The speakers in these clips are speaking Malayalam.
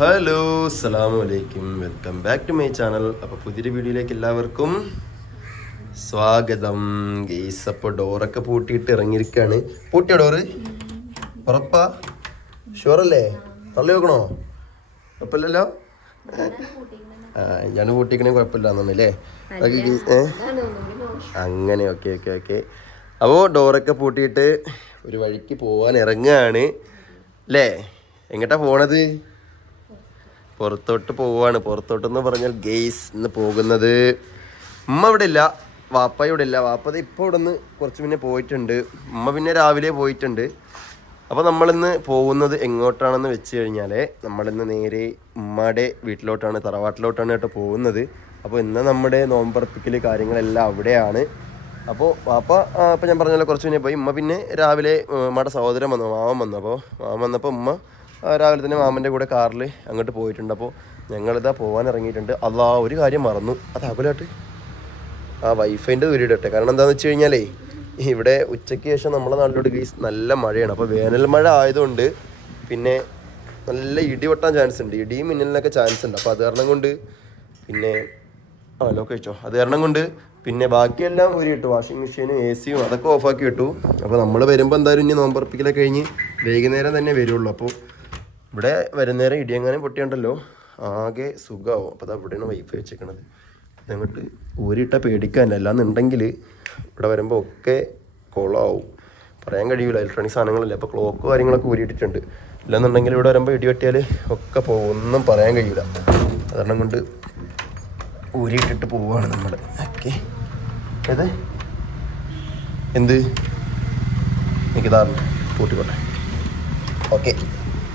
ഹലോ സലാം അലൈക്കും welcome back to my channel. അപ്പോൾ പുതിയൊരു വീഡിയോയിലേക്ക് എല്ലാവർക്കും സ്വാഗതം. ഗെയ്സ് അപ്പോൾ ഡോറൊക്കെ പൂട്ടിയിട്ട് ഇറങ്ങിയിരിക്കുകയാണ് പൂട്ടിയോ ഡോറ്? ഉറപ്പാ? ഷുവറല്ലേ? തള്ളി വെക്കണോ? കുഴപ്പമില്ലല്ലോ? ആ ഞാൻ പൂട്ടിക്കണേ കുഴപ്പമില്ല എന്നല്ലേ അങ്ങനെ ഓക്കെ ഓക്കെ ഓക്കെ. അപ്പോൾ ഡോറൊക്കെ പൂട്ടിയിട്ട് ഒരു വഴിക്ക് പോകാൻ ഇറങ്ങുകയാണ് അല്ലേ? എങ്ങോട്ടാണ് പോണത്? പുറത്തോട്ട് പോവാണ്. പുറത്തോട്ടെന്ന് പറഞ്ഞാൽ ഗെയ്സ് ഇന്ന് പോകുന്നത് ഉമ്മ ഇവിടെ ഇല്ല വാപ്പ ഇവിടെ ഇല്ല വാപ്പ ദേ ഇപ്പോൾ ഇവിടെ നിന്ന് കുറച്ച് മുന്നേ പോയിട്ടുണ്ട്. ഉമ്മ പിന്നെ രാവിലെ പോയിട്ടുണ്ട്. അപ്പോൾ നമ്മളിന്ന് പോകുന്നത് എങ്ങോട്ടാണെന്ന് വെച്ച് കഴിഞ്ഞാൽ നമ്മളിന്ന് നേരെ ഉമ്മയുടെ വീട്ടിലോട്ടാണ് തറവാട്ടിലോട്ടാണ് കേട്ടോ പോകുന്നത്. അപ്പോൾ ഇന്ന് നമ്മുടെ നോമ്പറപ്പിക്കൽ കാര്യങ്ങളെല്ലാം അവിടെയാണ്. അപ്പോൾ വാപ്പ അപ്പോൾ ഞാൻ പറഞ്ഞല്ലോ കുറച്ച് മുന്നേ പോയി. ഉമ്മ പിന്നെ രാവിലെ ഉമ്മയുടെ സഹോദരൻ വന്നു മാമൻ വന്നു. അപ്പോൾ മാമൻ വന്നപ്പോൾ ഉമ്മ രാവിലെ തന്നെ മാമന്റെ കൂടെ കാറിൽ അങ്ങോട്ട് പോയിട്ടുണ്ട്. അപ്പോൾ ഞങ്ങളിതാ പോകാൻ ഇറങ്ങിയിട്ടുണ്ട്. അതാ ഒരു കാര്യം മറന്നു. അത് അകലാട്ട്. ആ വൈഫൈന്റെ ദൂരിടട്ടെ കാരണം എന്താണെന്ന് വെച്ച് കഴിഞ്ഞാലേ ഇവിടെ ഉച്ചയ്ക്ക് ശേഷം നമ്മുടെ നാട്ടിലോട്ട് ഗീസ് നല്ല മഴയാണ്. അപ്പോൾ വേനൽ മഴ ആയതുകൊണ്ട് പിന്നെ നല്ല ഇടി വെട്ടാൻ ചാൻസ് ഉണ്ട്. ഇടിയും മിന്നലിനൊക്കെ ചാൻസ് ഉണ്ട്. അപ്പോൾ അത് കാരണം കൊണ്ട് പിന്നെ ആ ലോക്ക് വെച്ചോ അത് കാരണം കൊണ്ട് പിന്നെ ബാക്കിയെല്ലാം ഒരു ഇട്ടു. വാഷിംഗ് മെഷീനും എ സിയും അതൊക്കെ ഓഫാക്കി ഇട്ടു. അപ്പോൾ നമ്മൾ വരുമ്പോൾ എന്തായാലും ഇനി നോമ്പറപ്പിക്കലൊക്കെ കഴിഞ്ഞ് വൈകുന്നേരം തന്നെ വരുള്ളൂ. അപ്പോൾ ഇവിടെ വരുന്നേരം ഇടിയങ്ങാനും പൊട്ടിയുണ്ടല്ലോ. ആകെ സുഖമാവും. അപ്പോൾ അത് അവിടെയാണ് വൈഫ് വെച്ചേക്കണത്. ഇതങ്ങോട്ട് ഊരിട്ട പേടിക്കാനില്ല. അല്ലാന്നുണ്ടെങ്കിൽ ഇവിടെ വരുമ്പോൾ ഒക്കെ കുളമാവും പറയാൻ കഴിയൂല. ഇലക്ട്രോണിക് സാധനങ്ങളല്ലേ. അപ്പോൾ ക്ലോക്ക് കാര്യങ്ങളൊക്കെ ഊരിയിട്ടിട്ടുണ്ട്. ഇല്ലെന്നുണ്ടെങ്കിൽ ഇവിടെ വരുമ്പോൾ ഇടി വെട്ടിയാൽ ഒക്കെ പോകും ഒന്നും പറയാൻ കഴിയൂല. അതാണ് കൊണ്ട് ഊരിയിട്ടിട്ട് പോവുകയാണ് നമ്മൾ ഓക്കെ. അത് എന്ത്? എനിക്ക് എനിക്കിതാറുണ്ട് പൂട്ടിക്കോട്ടെ. ഓക്കെ.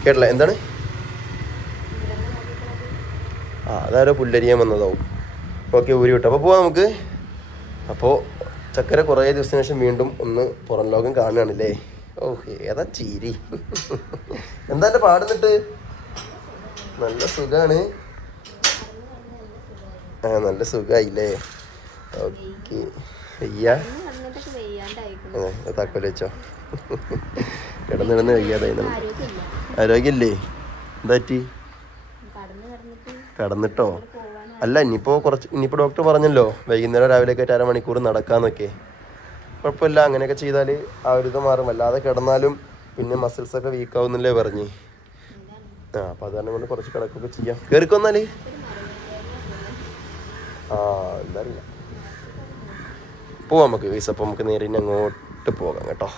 കേട്ടില്ല. എന്താണ്? ആ അതാരോ പുല്ലരിയാൻ വന്നതാവും. ഓക്കെ ഊരി വിട്ടു. അപ്പോൾ പോവാം നമുക്ക്. അപ്പോൾ ചക്കര കുറേ ദിവസത്തിന് ശേഷം വീണ്ടും ഒന്ന് പുറം ലോകം കാണുകയാണല്ലേ? ഓ ഏതാ ചീരി. എന്താ എന്റെ പാടുന്നിട്ട് നല്ല സുഖമാണ് ആ നല്ല സുഖമായില്ലേ ഓക്കെ. അയ്യാ. താക്കോൽ വെച്ചോ. കിടന്നിടന്ന് വയ്യാതായി ആരോഗ്യമില്ലേ? എന്താ പറ്റി കടന്നിട്ടോ? അല്ല ഇനിയിപ്പോൾ കുറച്ച് ഇനിയിപ്പോൾ ഡോക്ടർ പറഞ്ഞല്ലോ വൈകുന്നേരം രാവിലെ ഒക്കെ അരമണിക്കൂർ നടക്കാന്നൊക്കെ. കുഴപ്പമില്ല അങ്ങനെയൊക്കെ ചെയ്താൽ ആ ഒരു ഇത് മാറും. അല്ലാതെ കിടന്നാലും പിന്നെ മസിൽസ് ഒക്കെ വീക്ക് ആവുന്നില്ലേ പറഞ്ഞ്. ആ അപ്പം അത് കാരണം കൊണ്ട് കുറച്ച് കിടക്കൊക്കെ ചെയ്യാം. കയറിക്കൊന്നാൽ ആ എന്താ അറിയില്ല. പോവാം നമുക്ക് വീസ് നമുക്ക് നേരെ അങ്ങോട്ട് പോകാം കേട്ടോ.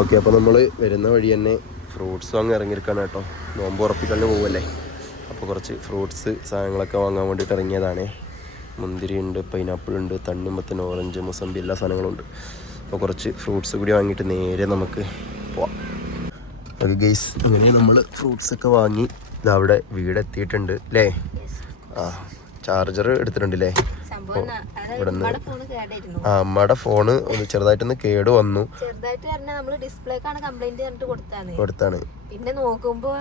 ഓക്കെ അപ്പോൾ നമ്മൾ വരുന്ന വഴി തന്നെ ഫ്രൂട്ട്സ് വാങ്ങി ഇറങ്ങിയിരിക്കാണ് കേട്ടോ. നോമ്പ് ഉറപ്പിക്കലിന് പോവല്ലേ? അപ്പോൾ കുറച്ച് ഫ്രൂട്ട്സ് സാധനങ്ങളൊക്കെ വാങ്ങാൻ വേണ്ടിയിട്ട് ഇറങ്ങിയതാണ്. മുന്തിരി ഉണ്ട് പൈനാപ്പിൾ ഉണ്ട് തണ്ണിമത്തൻ ഓറഞ്ച് മുസമ്പി എല്ലാ സാധനങ്ങളും ഉണ്ട് അപ്പോൾ കുറച്ച് ഫ്രൂട്ട്സ് കൂടി വാങ്ങിയിട്ട് നേരെ നമുക്ക് പോവാം. ഓക്കെ ഗെയ്സ് അങ്ങനെ നമ്മൾ ഫ്രൂട്ട്സ് ഒക്കെ വാങ്ങി അവിടെ വീട് എത്തിയിട്ടുണ്ട് അല്ലേ ആ ചാർജർ എടുത്തിട്ടുണ്ട് കേടായിരുന്നു. ആ അമ്മയുടെ ഫോണ് ഒന്ന് ചെറുതായിട്ടൊന്ന് കേട് വന്നു. ചെറുതായിട്ട് പറഞ്ഞാൽ നമ്മൾ ഡിസ്പ്ലേക്കാണ് കംപ്ലൈന്റ് പറഞ്ഞിട്ട് കൊടുത്താണ് കൊടുത്താണ്. പിന്നെ നോക്കുമ്പോ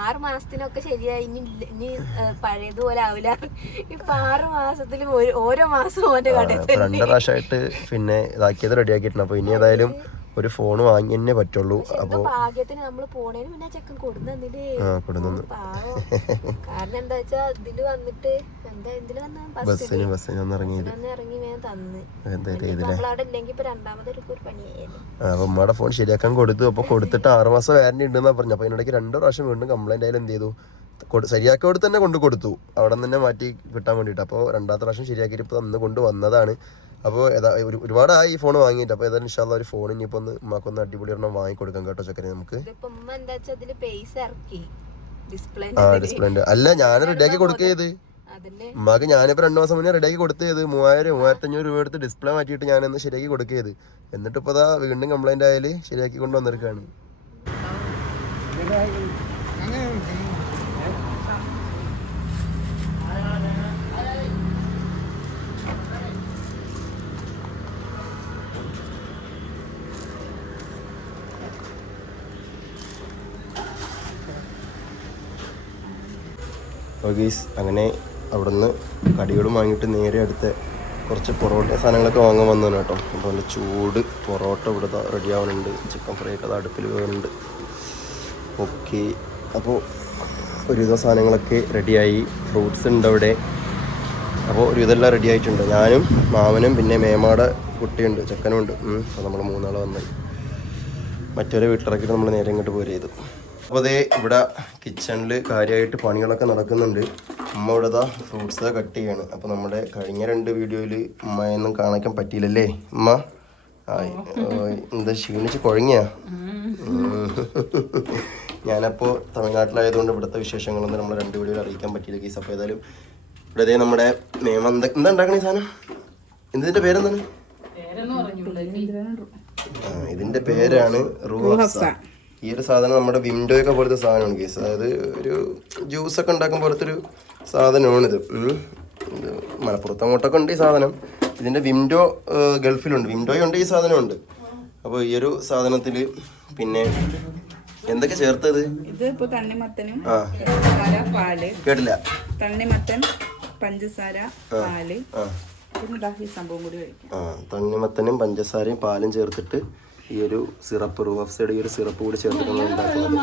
ആറ് മാസത്തിനൊക്കെ ശരിയായി ഇനി ഇനി പഴയതുപോലെ ആവില്ല ഇപ്പൊ ആറ് മാസത്തിലും ഒരു- ഓരോ മാസം ഓന്റെ കടയിൽ രണ്ട് പ്രാവശ്യമായിട്ട് പിന്നെ ഇതാക്കിയത് റെഡിയാക്കിയിട്ടുണ്ട് അപ്പൊ ഇനി ഏതായാലും ഒരു ഫോൺ വാങ്ങി തന്നെ പറ്റുള്ളൂ അപ്പൊ ഭാഗ്യത്തിന് നമ്മൾ പോണേന് പിന്നെ ചെക്കൻ കൊടുന്നില്ലേ ആ കൊടുന്നു. കാരണം എന്താ വെച്ചാ ഇതിൽ വന്നിട്ട് എന്താ വന്ന ബസ്സിന് ബസ്സിന് ഒന്ന് ഇറങ്ങിയില്ല ഇറങ്ങി വേഗം തന്ന്. എന്തായാലും ഇപ്പൊ നമ്മളവിടെ ഇല്ലെങ്കി ഇപ്പൊ രണ്ടാമതൊരു ഒരു പണിയായിരുന്നു അപ്പോൾ ഉമ്മയുടെ ഫോൺ ശരിയാക്കാൻ കൊടുത്തു. അപ്പൊ കൊടുത്തിട്ട് ആറ് മാസം വാറണ്ടി ഉണ്ടെന്നാ പറഞ്ഞു അപ്പൊ അതിനിടയ്ക്ക് രണ്ടു പ്രാവശ്യം വീണ്ടും കംപ്ലൈന്റ് ആയാലും എന്ത് ചെയ്തു? കൊടു- ശരിയാക്കി കൊടുത്ത് തന്നെ കൊണ്ട് കൊടുത്തു. അവിടെ തന്നെ മാറ്റി കിട്ടാൻ വേണ്ടിട്ട് അപ്പോൾ രണ്ടാമത്തെ പ്രാവശ്യം ശരിയാക്കിയിട്ട് ഇപ്പോൾ അന്ന് കൊണ്ടു വന്നതാണ്. അപ്പോൾ ഏതാ ഒരു ഒരുപാടായി ഈ ഫോൺ വാങ്ങിയിട്ട്. അപ്പോൾ ഏതായാലും ഇൻഷാല്ല ഒരു ഫോൺ ഇനിയിപ്പോൾ ഒന്ന് ഉമ്മാക്കൊന്ന് അടിപൊളി ഒരെണ്ണം വാങ്ങിക്കൊടുക്കാം കേട്ടോ ചക്കരെ നമുക്ക്. ഡിസ്പ്ലേ ആ ഡിസ്പ്ലേന്റെ അല്ല ഞാൻ റെഡിയാക്കി കൊടുക്കുകയത് അതിൽ ഉമ്മാക്ക് ഞാനിപ്പോൾ രണ്ടു മാസം മുന്നേ റെഡിയാക്കി കൊടുത്തത് മൂവായിരം മൂവായിരത്തഞ്ഞൂറ് രൂപ എടുത്ത് ഡിസ്പ്ലേ മാറ്റിയിട്ട് ഞാൻ ഒന്ന് ശരിയാക്കി കൊടുക്കുകയത് എന്നിട്ട് ഇപ്പോൾ അതാ വീണ്ടും കംപ്ലൈന്റ് ആയാൽ ശരിയാക്കി കൊണ്ട് വന്നിരിക്കുകയാണ് അങ്ങനെ അവിടുന്ന് കടികളും വാങ്ങിയിട്ട് നേരെ അടുത്ത് കുറച്ച് പൊറോട്ട സാധനങ്ങളൊക്കെ വാങ്ങാൻ വന്നതാണ് കേട്ടോ. അപ്പോൾ നല്ല ചൂട് പൊറോട്ട ഇവിടെ റെഡി ആവുന്നുണ്ട്. ചിക്കൻ ഫ്രൈ ഒക്കെ അടുപ്പിൽ വേണുണ്ട് ഓക്കെ അപ്പോൾ ഒരുവിധ സാധനങ്ങളൊക്കെ റെഡിയായി ഫ്രൂട്ട്സ് ഉണ്ട് അവിടെ. അപ്പോൾ ഒരുവിധമെല്ലാം റെഡി ആയിട്ടുണ്ട്. ഞാനും മാമനും പിന്നെ മേമാടെ കുട്ടിയുണ്ട് ചെക്കനുണ്ട് അപ്പോൾ നമ്മൾ മൂന്നാൾ വന്നത് മറ്റൊരു വീട്ടിലിറക്കിയിട്ട് നമ്മൾ നേരെ ഇങ്ങോട്ട് പോരെയ്തു അപ്പോൾ അതേ ഇവിടെ കിച്ചണിൽ കാര്യമായിട്ട് പണികളൊക്കെ നടക്കുന്നുണ്ട്. അമ്മ ഇവിടെ ഇതാ ഫ്രൂട്ട്സ് കട്ട് ചെയ്യാണ്. അപ്പോൾ നമ്മുടെ കഴിഞ്ഞ രണ്ട് വീഡിയോയിൽ ഉമ്മയൊന്നും കാണിക്കാൻ പറ്റിയില്ലല്ലേ? ഉമ്മ? എന്താ ക്ഷീണിച്ച് കുഴങ്ങിയ. ഞാനപ്പോൾ തമിഴ്നാട്ടിലായതുകൊണ്ട് ഇവിടുത്തെ വിശേഷങ്ങളൊന്നും നമ്മൾ രണ്ട് വീഡിയോയിൽ അറിയിക്കാൻ പറ്റിയില്ല കേസ് അപ്പോൾ ഏതായാലും ഇവിടെ ദേ നമ്മുടെ നിയമം എന്താ എന്താ ഉണ്ടാക്കണ ഈ സാധനം? എന്തിന്റെ പേരെന്താണ്? ഇതിന്റെ പേരാണ് റൂഹഫ്സ. ഈ ഒരു സാധനം നമ്മുടെ വിൻഡോയൊക്കെ പോലത്തെ സാധനമാണ് കേസ് അതായത് ഒരു ജ്യൂസ് ഒക്കെ ഉണ്ടാക്കാൻ പോലത്തെ ഒരു സാധനമാണിത്. ഇത് മലപ്പുറത്ത് അങ്ങോട്ടൊക്കെ ഉണ്ട് ഈ സാധനം. ഇതിന്റെ വിൻഡോ ഗൾഫിലുണ്ട്. വിൻഡോയുണ്ട് ഈ സാധനമുണ്ട്. അപ്പോൾ ഈ ഒരു സാധനത്തിൽ പിന്നെ എന്തൊക്കെ ചേർത്തത്? ഇത് ഇപ്പോൾ തണ്ണിമത്തനും പാൽ കേട്ടില്ല. തണ്ണിമത്തൻ പഞ്ചസാര പാൽ. ഈ സംഭവം കൂടി തണ്ണിമത്തനും പഞ്ചസാരയും പാലും ചേർത്തിട്ട് ഈ ഒരു സിറപ്പ് റൂഹഫ്സയുടെ ഈ ഒരു സിറപ്പ് കൂടി ചേർത്തിട്ടാണ് ഉണ്ടാക്കുന്നത്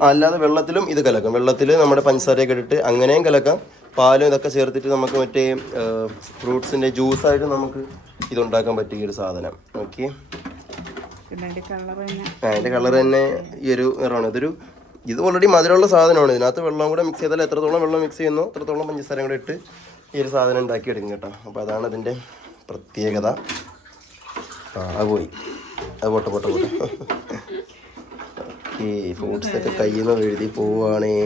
ആ, അല്ലാതെ വെള്ളത്തിലും ഇത് കലക്കാം. വെള്ളത്തിൽ നമ്മുടെ പഞ്ചസാരയൊക്കെ ഇട്ടിട്ട് അങ്ങനെയും കലക്കാം. പാലും ഇതൊക്കെ ചേർത്തിട്ട് നമുക്ക് മറ്റേ ഫ്രൂട്ട്സിന്റെ ജ്യൂസായിട്ട് നമുക്ക് ഇതുണ്ടാക്കാൻ പറ്റും ഈ ഒരു സാധനം. ഓക്കെ? പിന്നെ അതിന്റെ കളർ തന്നെ. അതിന്റെ കളർ തന്നെ ഈ ഒരു നിറമാണ്. ഇതൊരു ഇത് ഓൾറെഡി മധുരമുള്ള സാധനമാണ്. ഇതിനകത്ത് വെള്ളം കൂടെ മിക്സ് ചെയ്താൽ എത്രത്തോളം വെള്ളം മിക്സ് ചെയ്യുന്നു അത്രത്തോളം പഞ്ചസാര കൂടെ ഇട്ട് ഈ ഒരു സാധനം ഉണ്ടാക്കി എടുക്കും കേട്ടോ. അപ്പോൾ അതാണ് അതിന്റെ പ്രത്യേകത. ആ പോയി. അത് പോട്ടെ പോട്ടെ പോട്ടെ. ഓക്കെ ഫ്രൂട്ട്സ് ഒക്കെ കയ്യിൽ നിന്ന് എഴുതി പോവാണേ.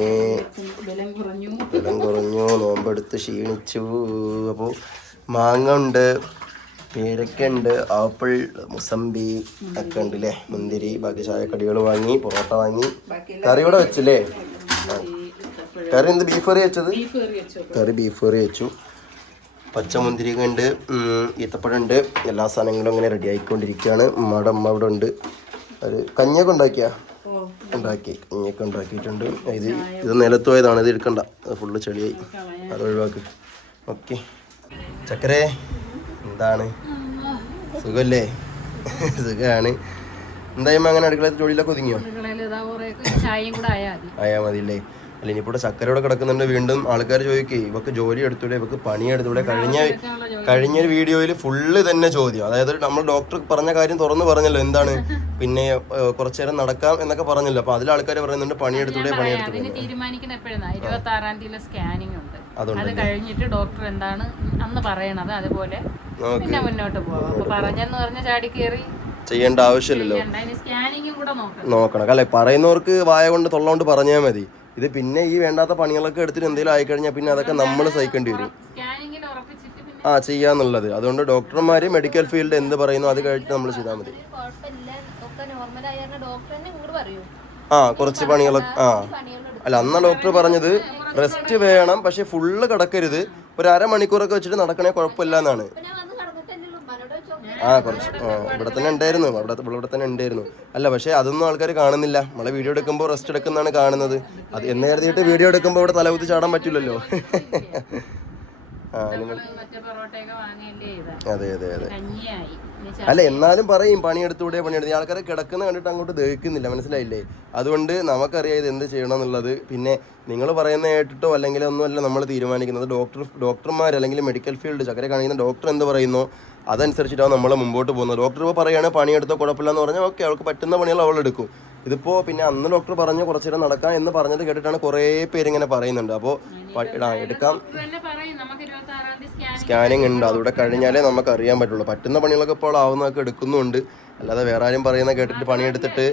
ബലം കുറഞ്ഞു. നോമ്പെടുത്ത് ക്ഷീണിച്ചു. അപ്പോൾ മാങ്ങ ഉണ്ട് പേരക്ക ഉണ്ട് ആപ്പിൾ മുസമ്പി ഒക്കെ ഉണ്ട് അല്ലേ മുന്തിരി ബാക്കി ചായക്കടികൾ വാങ്ങി പൊറോട്ട വാങ്ങി. കറി ഇവിടെ വെച്ചില്ലേ. കറി എന്ത് ബീഫ് കറി വെച്ചത്? കറി ബീഫ് കറി വെച്ചു. പച്ചമുന്തിരിക ഉണ്ട് ഈത്തപ്പഴം ഉണ്ട് എല്ലാ സാധനങ്ങളും അങ്ങനെ റെഡി ആയിക്കൊണ്ടിരിക്കുകയാണ്. ഉമ്മയുടെ അമ്മ അവിടെ ഉണ്ട്. ഒരു കഞ്ഞിയൊക്കെ ഉണ്ടാക്കിയാ? ഉണ്ടാക്കി. കഞ്ഞിയൊക്കെ ഉണ്ടാക്കിയിട്ടുണ്ട്. ഇത് ഇത് നിലത്ത് പോയതാണ്. ഇത് എടുക്കണ്ട. അത് ഫുള്ള് ചെളിയായി. അത് ഒഴിവാക്കി. ഓക്കെ ചക്കരേ എന്താണ്? സുഖല്ലേ? സുഖമാണ് എന്തായാലും അങ്ങനെ അടുക്കളത്തിൽ ജോലിയിലൊക്കെ ഒതുങ്ങിയോ? ആയാ മതി. അല്ലേ അല്ല ഇനിയിപ്പോൾ ചക്കര ഇവിടെ കിടക്കുന്നുണ്ട്. വീണ്ടും ആൾക്കാർ ചോദിക്കേ ഇവക്ക് ജോലി എടുത്തൂടെ ഇവക്ക് പണി എടുത്തൂടെ? കഴിഞ്ഞ കഴിഞ്ഞ വീഡിയോയിൽ ഫുള്ള് തന്നെ ചോദ്യം. അതായത് നമ്മൾ ഡോക്ടർ പറഞ്ഞ കാര്യം തുറന്നു പറഞ്ഞല്ലോ എന്താണ്? പിന്നെ കുറച്ചു നേരം നടക്കാം എന്നൊക്കെ പറഞ്ഞല്ലോ. അപ്പൊ അതിൽ ആൾക്കാർ പറയുന്നുണ്ട് പണിയെടുത്തൂടെ പണിയെടുത്തൂടെ പണി തീരുമാനിക്കുന്ന എപ്പോഴാണ് ഇരുപത്തി ആറാം തീയതി സ്കാനിങ് ഉണ്ട്. അത് കഴിഞ്ഞിട്ട് ഡോക്ടർ എന്താണ് അന്ന് പറയണത് അതുപോലെ പിന്നെ മുന്നോട്ട് പോവാം. അപ്പൊ പറഞ്ഞെന്ന് പറഞ്ഞ ചാടി കയറി ചെയ്യേണ്ട ആവശ്യമില്ലല്ലോ. നോക്കണം. അല്ലെ പറയുന്നവർക്ക് വായ കൊണ്ട് തൊള്ളോണ്ട് പറഞ്ഞാൽ മതി. ഇത് പിന്നെ ഈ വേണ്ടാത്ത പണികളൊക്കെ എടുത്തിട്ട് എന്തെങ്കിലും ആയിക്കഴിഞ്ഞാൽ പിന്നെ അതൊക്കെ നമ്മൾ സഹിക്കേണ്ടി വരും. ആ ചെയ്യാന്നുള്ളത്. അതുകൊണ്ട് ഡോക്ടർമാര് മെഡിക്കൽ ഫീൽഡ് എന്ത് പറയുന്നു അത് കഴിഞ്ഞിട്ട് നമ്മൾ ചെയ്താൽ മതി. ആ കുറച്ച് പണികളൊക്കെ ആ. അല്ല അന്ന ഡോക്ടർ പറഞ്ഞത് റെസ്റ്റ് വേണം പക്ഷെ ഫുള്ള് കിടക്കരുത്. ഒരു അരമണിക്കൂറൊക്കെ വെച്ചിട്ട് നടക്കണേ കുഴപ്പമില്ല എന്നാണ് ഞാൻ വന്ന് കടന്നിട്ടല്ലേ ഉള്ളൂ ഉമ്മാനോട് ചോദിച്ചു ആ കുറച്ച് ഇവിടെ തന്നെ ഉണ്ടായിരുന്നു. അവിടെ ഇവിടെ തന്നെ ഉണ്ടായിരുന്നു. അല്ല പക്ഷേ അതൊന്നും ആൾക്കാർ കാണുന്നില്ല. നമ്മളെ വീഡിയോ എടുക്കുമ്പോൾ റെസ്റ്റ് എടുക്കുന്നതാണ് കാണുന്നത്. അത് എന്ന് കരുതിയിട്ട് വീഡിയോ എടുക്കുമ്പോൾ ഇവിടെ തലകുത്തി ചാടാൻ പറ്റില്ലല്ലോ. അതെ അതെ അതെ. അല്ല എന്നാലും പറയും പണിയെടുത്തൂടെ പണിയെടുത്ത്. ആൾക്കാരെ കിടക്കുന്ന കണ്ടിട്ട് അങ്ങോട്ട് ദഹിക്കുന്നില്ല മനസ്സിലായില്ലേ? അതുകൊണ്ട് നമുക്കറിയാം ഇത് എന്ത് ചെയ്യണം എന്നുള്ളത് പിന്നെ നിങ്ങൾ പറയുന്ന കേട്ടിട്ടോ അല്ലെങ്കിൽ ഒന്നുമല്ല നമ്മൾ തീരുമാനിക്കുന്നത്. ഡോക്ടർ ഡോക്ടർമാർ അല്ലെങ്കിൽ മെഡിക്കൽ ഫീൽഡ് ചക്കരെ കാണിക്കുന്ന ഡോക്ടർ എന്ത് പറയുന്നു? അതനുസരിച്ചിട്ടാണ് നമ്മൾ മുമ്പോട്ട് പോകുന്നത്. ഡോക്ടർ ഇപ്പോൾ പറയുകയാണ് പണിയെടുത്തോ കുഴപ്പമില്ല എന്ന് പറഞ്ഞാൽ ഓക്കെ അവൾക്ക് പറ്റുന്ന പണികൾ അവൾ എടുക്കും. ഇതിപ്പോൾ പിന്നെ അന്ന് ഡോക്ടർ പറഞ്ഞു കുറച്ചു നേരം നടക്കാം എന്ന് പറഞ്ഞത് കേട്ടിട്ടാണ് കുറേ പേര് ഇങ്ങനെ പറയുന്നുണ്ട് അപ്പോൾ എടുക്കാം. സ്കാനിങ് ഉണ്ട്. അതുകൂടെ കഴിഞ്ഞാലേ നമുക്ക് അറിയാൻ പറ്റുള്ളൂ. പറ്റുന്ന പണികളൊക്കെ ഇപ്പോൾ ആവുന്നതൊക്കെ എടുക്കുന്നുണ്ട്. അല്ലാതെ വേറെ ആരും പറയുന്ന കേട്ടിട്ട് പണിയെടുത്തിട്ട്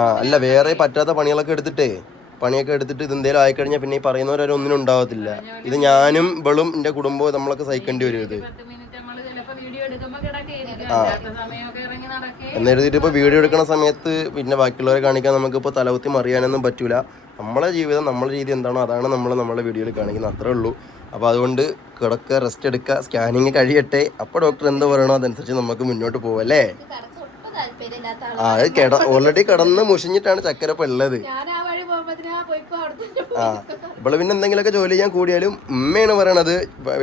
ആ അല്ല വേറെ പറ്റാത്ത പണികളൊക്കെ എടുത്തിട്ടേ. പണിയൊക്കെ എടുത്തിട്ട് ഇത് എന്തേലും ആയിക്കഴിഞ്ഞാൽ പിന്നെ ഈ പറയുന്നവരൊന്നും ഉണ്ടാവത്തില്ല. ഇത് ഞാനും ഇവളും എന്റെ കുടുംബവും നമ്മളൊക്കെ സഹിക്കേണ്ടി വരും ഇത്. പത്ത് മിനിറ്റ് വീഡിയോ എടുക്കുമ്പോൾ കിടക്കുകയായിരിക്കും അല്ലാത്ത ഇറങ്ങി നടക്കുകയും എന്ന് എഴുതിയിട്ട് ഇപ്പോൾ വീഡിയോ എടുക്കുന്ന സമയത്ത് പിന്നെ ബാക്കിയുള്ളവരെ കാണിക്കാൻ നമുക്കിപ്പോൾ തലകുത്തി മറിയാനൊന്നും പറ്റൂല. നമ്മളെ ജീവിതം നമ്മളെ രീതി എന്താണോ അതാണ് നമ്മൾ നമ്മളെ വീഡിയോയിൽ കാണിക്കുന്നത്. അത്രേ ഉള്ളൂ. അപ്പോൾ അതുകൊണ്ട് കിടക്കുക റെസ്റ്റ് എടുക്കുക സ്കാനിങ് കഴിയട്ടെ. അപ്പോൾ ഡോക്ടർ എന്ത് പറയണോ? അതനുസരിച്ച് നമുക്ക് മുന്നോട്ട് പോവല്ലേ ആ അത് കിട ഓൾറെഡി കിടന്ന് മുഷിഞ്ഞിട്ടാണ് ചക്കരപ്പം ഉള്ളത്. ആ ഇവൾ പിന്നെ എന്തെങ്കിലുമൊക്കെ ജോലി ചെയ്യാൻ കൂടിയാലും ഉമ്മയാണ് പറയണത്.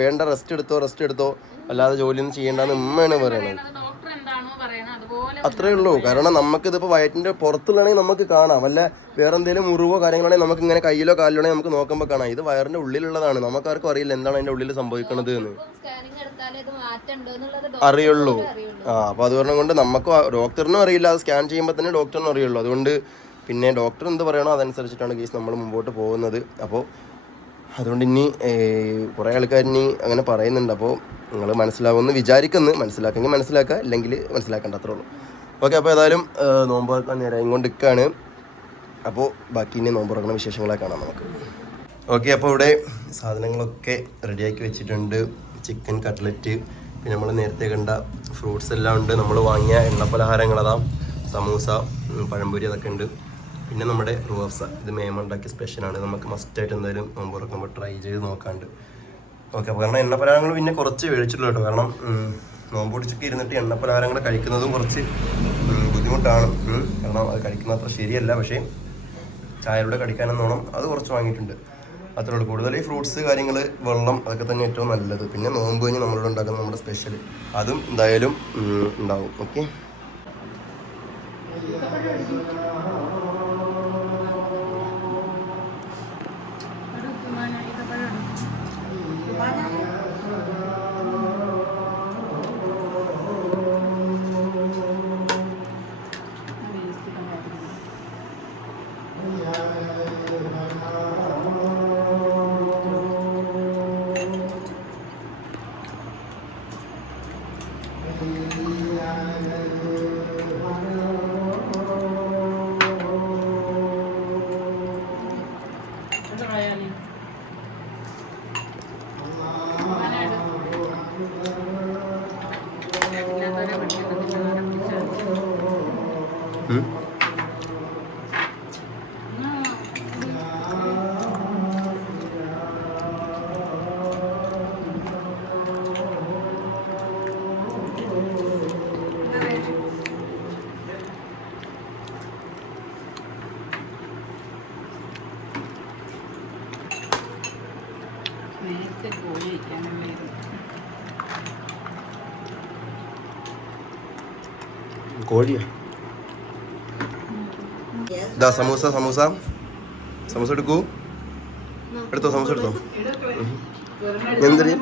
വേണ്ട റെസ്റ്റ് എടുത്തോ റെസ്റ്റ് എടുത്തോ. അല്ലാതെ ജോലിയൊന്നും ചെയ്യണ്ടെന്ന് ഉമ്മയാണ് പറയണത്. അത്രേ ഉള്ളൂ. കാരണം നമുക്ക് ഇതിപ്പോൾ വയറ്റിന്റെ പുറത്തുള്ളതാണെങ്കിൽ നമുക്ക് കാണാം. വല്ല വേറെ എന്തെങ്കിലും മുറിവോ കാര്യങ്ങളാണെങ്കിൽ നമുക്ക് ഇങ്ങനെ കയ്യിലോ കാലിലോ നമുക്ക് നോക്കുമ്പോൾ കാണാം. ഇത് വയറിന്റെ ഉള്ളിലുള്ളതാണ്. നമുക്കാർക്കും അറിയില്ല എന്താണ് അതിന്റെ ഉള്ളിൽ സംഭവിക്കുന്നത് എന്ന്. അറിയുള്ളൂ. ആ അപ്പോൾ അത് പറഞ്ഞുകൊണ്ട് കൊണ്ട് നമുക്ക് ഡോക്ടറിനും അറിയില്ല. അത് സ്കാൻ ചെയ്യുമ്പോൾ തന്നെ ഡോക്ടറിനും അറിയുള്ളൂ. അതുകൊണ്ട് പിന്നെ ഡോക്ടർ എന്ത് പറയണോ അതനുസരിച്ചിട്ടാണ് കേസ് നമ്മൾ മുമ്പോട്ട് പോകുന്നത്. അപ്പോൾ അതുകൊണ്ട് ഇനി കുറേ ആൾക്കാർ ഇനി അങ്ങനെ പറയുന്നുണ്ട്. അപ്പോൾ നിങ്ങൾ മനസ്സിലാവുമെന്ന് വിചാരിക്കുന്നു. മനസ്സിലാക്കുമെങ്കിൽ മനസ്സിലാക്കുക. അല്ലെങ്കിൽ മനസ്സിലാക്കേണ്ട അത്രേ ഉള്ളൂ ഓക്കെ അപ്പോൾ ഏതായാലും നോമ്പ് തുറക്കാൻ നേരം കൊണ്ട് നിൽക്കുകയാണ് അപ്പോൾ ബാക്കി ഇനി നോമ്പ് തുറക്കുന്ന വിശേഷങ്ങളെ കാണാം നമുക്ക്. ഓക്കെ അപ്പോൾ ഇവിടെ സാധനങ്ങളൊക്കെ റെഡിയാക്കി വെച്ചിട്ടുണ്ട്. ചിക്കൻ കട്ട്ലറ്റ് പിന്നെ നമ്മൾ നേരത്തെ കണ്ട ഫ്രൂട്ട്സ് എല്ലാം ഉണ്ട്. നമ്മൾ വാങ്ങിയ എണ്ണ പലഹാരങ്ങളതാ സമൂസ ഉം, പഴംപൊരി അതൊക്കെ ഉണ്ട്. പിന്നെ നമ്മുടെ റൂഫ്സ ഇത് മേമ ഉണ്ടാക്കിയ സ്പെഷ്യലാണ് നമുക്ക് മസ്റ്റായിട്ട് എന്തായാലും നോമ്പ് തുറക്കുമ്പോൾ ട്രൈ ചെയ്ത് നോക്കാണ്ട്. ഓക്കെ അപ്പോൾ കാരണം എണ്ണപ്പലഹാരങ്ങൾ പിന്നെ കുറച്ച് മേടിച്ചിട്ടുള്ളൂ കേട്ടോ. കാരണം നോമ്പ് പിടിച്ചൊക്കെ ഇരുന്നിട്ട് എണ്ണപ്പലഹാരങ്ങൾ കഴിക്കുന്നതും കുറച്ച് ബുദ്ധിമുട്ടാണ്. കാരണം അത് കഴിക്കുന്ന അത്ര ശരിയല്ല. പക്ഷേ ചായയുടെ കടിക്കാനെന്നോണം അത് കുറച്ച് വാങ്ങിയിട്ടുണ്ട്. അത്രേ ഉള്ളൂ. കൂടുതൽ ഈ ഫ്രൂട്ട്സ് കാര്യങ്ങൾ വെള്ളം അതൊക്കെ തന്നെ ഏറ്റവും നല്ലത്. പിന്നെ നോമ്പ് കഴിഞ്ഞ് നമ്മളിവിടെ ഉണ്ടാക്കുന്ന നമ്മുടെ സ്പെഷ്യൽ അതും എന്തായാലും ഉണ്ടാവും. ഓക്കെ നേരത്തെ കോഴിയാ. ഇതാ സമൂസ സമൂസ. സമൂസ എടുക്കൂ. എടുത്തോ സമൂസ എടുത്തോ. എന്തിന്?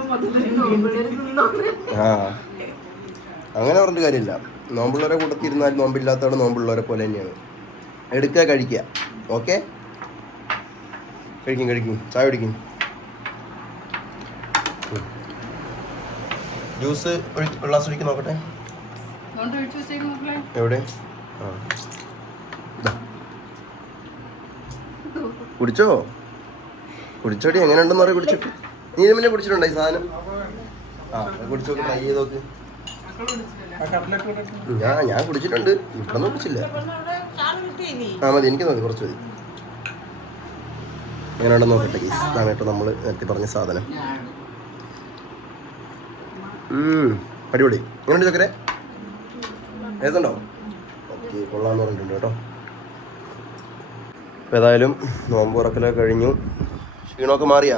ആ. അങ്ങനെ പറഞ്ഞ കാര്യമില്ല. നോമ്പുള്ളവരെ കൂട്ടത്തിൽ ഇരുന്നാൽ നോമ്പുള്ളവരെ പോലെ തന്നെയാണ്. എടുക്കുക കഴിക്കുക. ഓക്കെ? കഴിക്കും കഴിക്കും. ചായ കുടിക്കും. ജ്യൂസ് ഒരു ഗ്ലാസ് ഒഴിക്കും നോക്കട്ടെ? എവിടെ. കുടിച്ചോ? കുടിച്ചോടി എങ്ങനെ ഉണ്ടെന്ന് പറയാ കുടിച്ചിട്ട് നീ പിന്നെ കുടിച്ചിട്ടുണ്ടോ ഈ സാധനം? ആ കുടിച്ചോക്ക് ട്രൈ ചെയ്ത് നോക്ക്. ഞാൻ ഞാൻ കുടിച്ചിട്ടുണ്ട്. ഇവിടെ കുടിച്ചില്ല. ആ മതി എനിക്ക് മതി കുറച്ച് മതി. എങ്ങനെ ഉണ്ടെന്ന് നോക്കട്ടെ ഗീസ് ഇതാണ് കേട്ടോ നമ്മൾ നേരത്തെ പറഞ്ഞ സാധനം. ഉം, അടിപൊളി എങ്ങനെയുണ്ട് ചക്കരെ? ഏതുണ്ടോ ഓക്കെ കൊള്ളാന്ന് പറഞ്ഞിട്ടുണ്ട് കേട്ടോ. അപ്പോൾ ഏതായാലും നോമ്പ് ഉറക്കലൊക്കെ കഴിഞ്ഞു. ക്ഷീണമൊക്കെ മാറിയാ?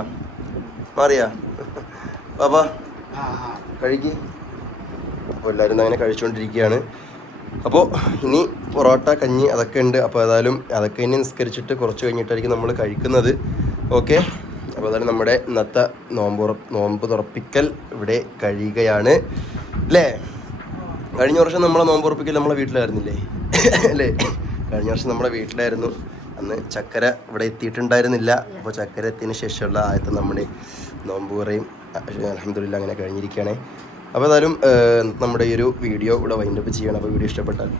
മാറിയാ? പാപ്പാ കഴിക്ക്. അപ്പോൾ എല്ലാവരും അങ്ങനെ കഴിച്ചുകൊണ്ടിരിക്കുകയാണ് അപ്പോൾ ഇനി പൊറോട്ട കഞ്ഞി അതൊക്കെ ഉണ്ട്. അപ്പോൾ ഏതായാലും അതൊക്കെ ഇനി നിസ്കരിച്ചിട്ട് കുറച്ച് കഴിഞ്ഞിട്ടായിരിക്കും നമ്മൾ കഴിക്കുന്നത്. ഓക്കെ? അപ്പോൾ ഏതായാലും നമ്മുടെ ഇന്നത്തെ നോമ്പ് നോമ്പ് തുറപ്പിക്കൽ ഇവിടെ കഴിയുകയാണ്. അല്ലേ കഴിഞ്ഞ വർഷം നമ്മളെ നോമ്പ് ഉറപ്പിക്കൽ നമ്മളെ വീട്ടിലായിരുന്നില്ലേ? അല്ലേ? കഴിഞ്ഞ വർഷം നമ്മളെ വീട്ടിലായിരുന്നു. അന്ന് ചക്കര ഇവിടെ എത്തിയിട്ടുണ്ടായിരുന്നില്ല. അപ്പോൾ ചക്കര എത്തിയതിന് ശേഷമുള്ള ആദ്യത്തെ നമ്മുടെ നോമ്പ് കുറയും. അലഹമില്ല അങ്ങനെ കഴിഞ്ഞിരിക്കുകയാണ്. അപ്പോൾ ഏതായാലും നമ്മുടെ ഈ ഒരു വീഡിയോ ഇവിടെ വൈൻഡപ്പ് ചെയ്യണം. അപ്പോൾ വീഡിയോ ഇഷ്ടപ്പെട്ടാൽ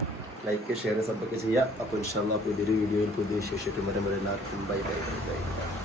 ലൈക്ക് ഷെയർ സബ്ബൊക്കെ ചെയ്യുക. അപ്പോൾ ഇൻഷാല്ല പുതിയൊരു വീഡിയോയിൽ പുതിയ ശേഷിട്ടും വരും വരെ എല്ലാവർക്കും ബൈ ബൈ ബൈ ബൈ